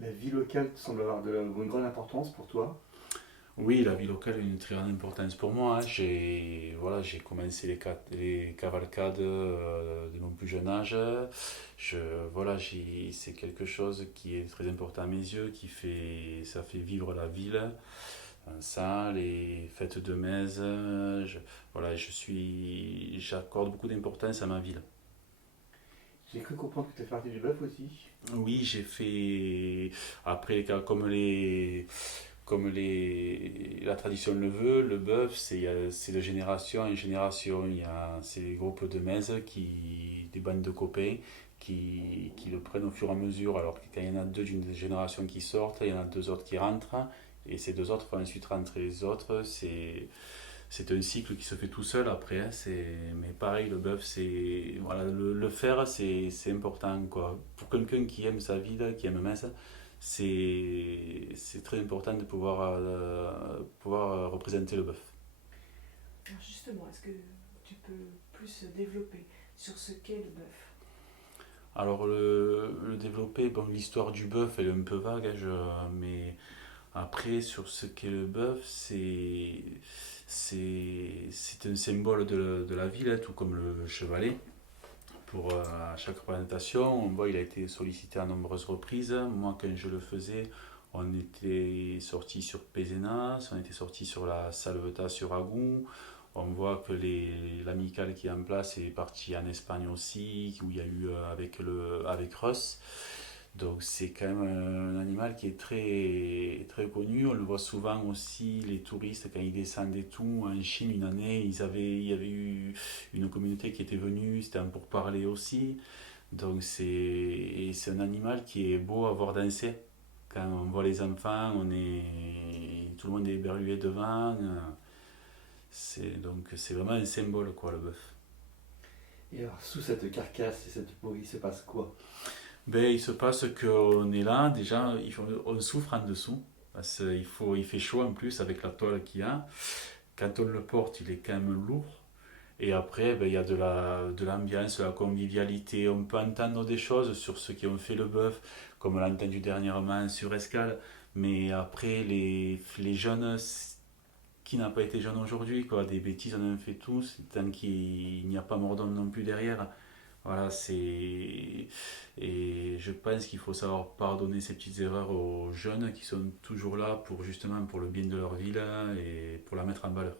La vie locale semble avoir une grande importance pour toi. Oui, la vie locale a une très grande importance pour moi, hein. J'ai commencé les cavalcades de mon plus jeune âge. Je, c'est quelque chose qui est très important à mes yeux, ça fait vivre la ville. Ça, les fêtes de Metz, j'accorde beaucoup d'importance à ma ville. J'ai cru comprendre que tu fais partie du bœuf aussi. Oui, j'ai fait, après, la tradition le veut, le bœuf, c'est de génération en génération. C'est les groupes de Metz, des bandes de copains, qui le prennent au fur et à mesure. Alors que quand il y en a deux d'une génération qui sortent, il y en a deux autres qui rentrent, et ces deux autres font ensuite rentrer les autres. C'est un cycle qui se fait tout seul après, hein. Mais pareil, le bœuf, le faire, c'est important, quoi. Pour quelqu'un qui aime sa ville, qui aime Metz, c'est très important de pouvoir représenter le bœuf. Alors justement, est-ce que tu peux plus développer sur ce qu'est le bœuf? Alors, le développer, bon, l'histoire du bœuf, elle est un peu vague, hein, mais après, sur ce qu'est le bœuf, c'est un symbole de la ville, hein, tout comme le chevalet. À chaque représentation, on voit il a été sollicité à nombreuses reprises. Moi, quand je le faisais, on était sorti sur Pézenas, on était sorti sur la Salvetat sur Agout. On voit que l'amicale qui est en place est partie en Espagne aussi, où il y a eu avec Russ. Donc c'est quand même un animal qui est très, très connu. On le voit souvent aussi, les touristes, quand ils descendent et tout. En Chine, une année, il y avait eu une communauté qui était venue, c'était un pourparler aussi. Donc c'est un animal qui est beau à voir danser. Quand on voit les enfants, tout le monde est éberlué devant. Donc c'est vraiment un symbole, quoi, le bœuf. Et alors, sous cette carcasse et cette peau, il se passe quoi? Ben, il se passe qu'on est là, déjà, on souffre en dessous. Parce il fait chaud en plus avec la toile qu'il y a. Quand on le porte, il est quand même lourd. Et après, ben, il y a de l'ambiance, de la convivialité. On peut entendre des choses sur ceux qui ont fait le bœuf, comme on l'a entendu dernièrement sur Escale. Mais après, les jeunes, qui n'a pas été jeune aujourd'hui, quoi. Des bêtises, on en fait tous, tant qu'il n'y a pas mort d'homme non plus derrière. Voilà, c'est. Et je pense qu'il faut savoir pardonner ces petites erreurs aux jeunes qui sont toujours là pour justement pour le bien de leur ville et pour la mettre en valeur.